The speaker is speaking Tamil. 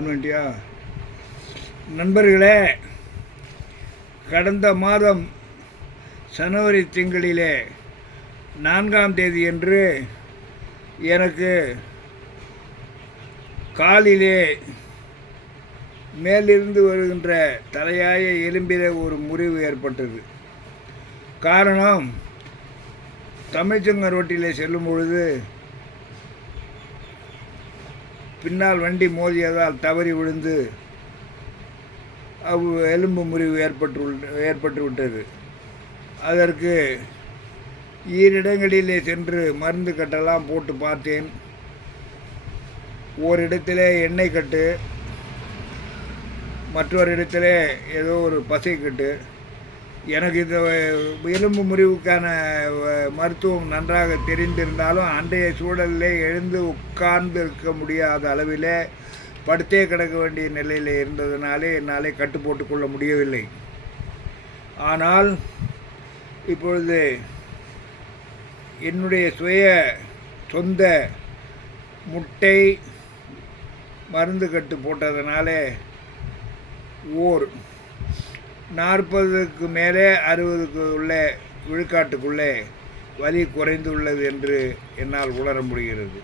ஆன்வெண்டியா நண்பர்களே, கடந்த மாதம் ஜனவரி திங்களிலே 4ஆம் தேதியன்று எனக்கு காலிலே மேலிருந்து வருகின்ற தலையாய எலும்பிலே ஒரு முறிவு ஏற்பட்டது. காரணம், தமிழ்ச்சங்க ரோட்டிலே செல்லும் பொழுது பின்னால் வண்டி மோதியதால் தவறி விழுந்து எலும்பு முறிவு ஏற்பட்டு விட்டது. அதற்கு ஈரிடங்களிலே சென்று மருந்து கட்டெல்லாம் போட்டு பார்த்தேன். ஓரிடத்திலே எண்ணெய் கட்டு, மற்றொரு இடத்திலே ஏதோ ஒரு பசை கட்டு. எனக்கு இந்த எலும்பு முறிவுக்கான மருத்துவம் நன்றாக தெரிந்திருந்தாலும் அன்றைய சூழலிலே எழுந்து உட்கார்ந்து இருக்க முடியாத அளவிலே படுத்தே கிடக்க வேண்டிய நிலையில் இருந்ததினாலே என்னாலே கட்டு போட்டு கொள்ள முடியவில்லை. ஆனால் இப்பொழுது என்னுடைய சொந்த முட்டை மருந்து கட்டு போட்டதனாலே 40க்கு மேலே 60க்கு விழுக்காட்டுக்குள்ளே வலி குறைந்துள்ளது என்று என்னால் உணர முடிகிறது.